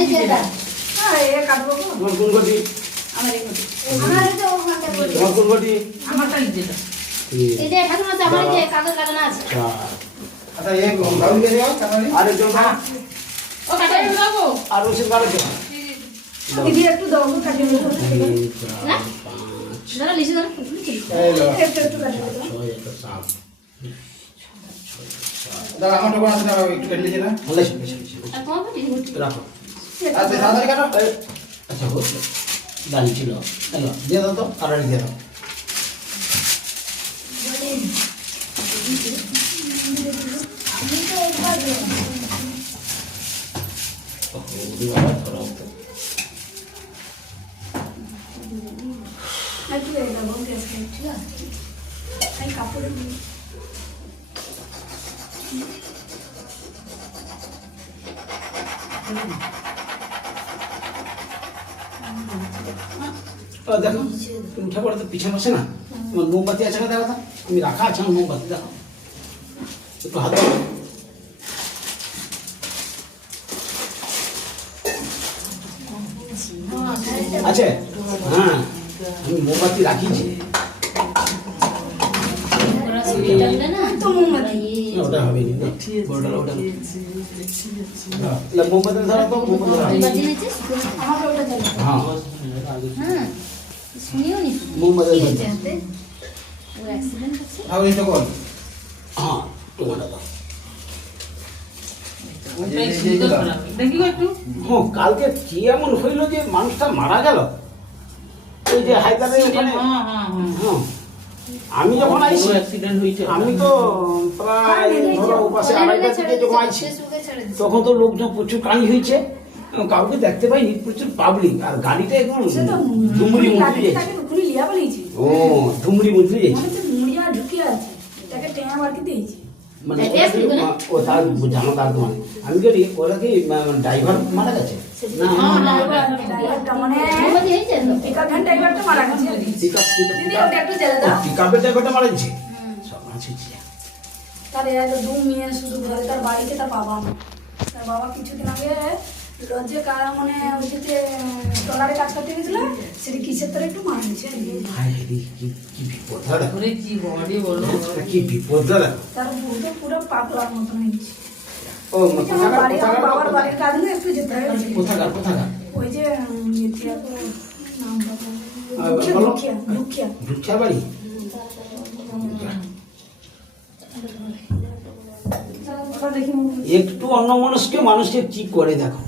এই যে এটা এ কাটবো গো। তোমার কোন গতি? আমার এই মতো আমার এই যে ওখানটা বলি তোমার কোন গতি? আমারটা এই যেটা। এই যে ঠাকুমা তো আমার এই যে কাগজ লাগানো আছে আচ্ছা এক গাউন দিয়ে দাও তাহলে আরেকজন দাও। ও কাটাই দাও। আর ওষুধ কালেকশন দিদি একটু দাও গো কাটিয়ে দাও। না ধরো লিখে ধরো এই লো একটু একটু কাটিয়ে দাও। দাদা আমার দোকান আছে দাও একটু কেটে দিয়েছি না আর তোমার কি রাখো। আচ্ছা তাড়াতাড়ি কাটো আচ্ছা হচ্ছে দাঁড়িয়ে ছিল এলো দিয়ে দাও তো তাড়াতাড়ি দিয়ে দাও। আমি তো একবার একটু এই দাও গ্যাস ঠিক আছে। এই কাপড়ে দিই। দেখো তুমি ঠাকুর তো পিছনে বসে না তোমার মোমবাতি আছে না দেখো তো আমি রাখা আছে আমার মোমবাতি দেখো একটু হাত দাও। আছে হ্যাঁ আমি মোমবাতি রাখিছি টানলে না তো মোমবাতি। না, ওটা হবে না বড়টা ওটা না মোমবাতি ধরো তো মোমবাতি ধরো। বাজি নিচে আমাকে ওটা দাও। হ্যাঁ হ্যাঁ শুনিও নি মোমবাতি কি ধরো। হয়েছে হাতে ও অ্যাক্সিডেন্ট হচ্ছে দাও এই তো কর হ্যাঁ তোমারটা দাও। দেখি গো একটু। হ্যাঁ কালকে কি এমন হইলো যে মানুষটা মারা গেল ওই যে হায়দ্রাবাদের ওখানে হ্যাঁ আমি যখন আইছি আমি তো প্রায় ধরো উপাসে আড়াইটার দিকে যখন আইছি ফেসবুকে ছেড়ে দিচ্ছে তখন তো লোকজন প্রচুর কানি হয়েছে কাউকে দেখতে পাইনি প্রচুর পাবলিক আর গাড়িটা একদম সে তো ধুমড়ি মুচড়ি তাকে যাচ্ছে খুলি লিয়া বলেছি। ও ধুমড়ি মুচড়ি যাচ্ছে মানে তো মুড়িয়া ঢুকিয়ে আছে। তাকে টেঙা মারকে দিয়েছি। মানে বেশ ঠিক না? ও তার জানো তার তোমার আমি কি ওরা কি ড্রাইভার মারা গেছে না ড্রাইভারটা মানে মোমবাতি হয়েছে তো পিকআপ ভ্যান ড্রাইভারটা মারা গেছে। দিদি ওটা একটু জেলে দাও। পিকআপের ড্রাইভারটা মারা গেছে সব আছে তার এর আগে দু মেয়ে শুধু ঘরে তার বাড়িতে তার বাবা মা। তার বাবা কিছুদিন আগে লজ্জে কারা মানে ওই যে টলারে কাজ করতে গেছিল সেটি কিসের তার একটু মারা গেছে আর কি। হায় রে কি বিপদ দাদা কি বডি বলো। কি বিপদ দাদা তার বউটা পুরো পাগলার মতন হয়েছে। ও আমার বাড়ি আমার বাবার বাড়ির কাজ না একটু যেতে হয়। কোথাকার ওই যে ইয়ে নামটা বলো। দুঃখিয়া দুঃখের বাড়ি দেখি একটু অন্য মানুষকে কি করে দেখো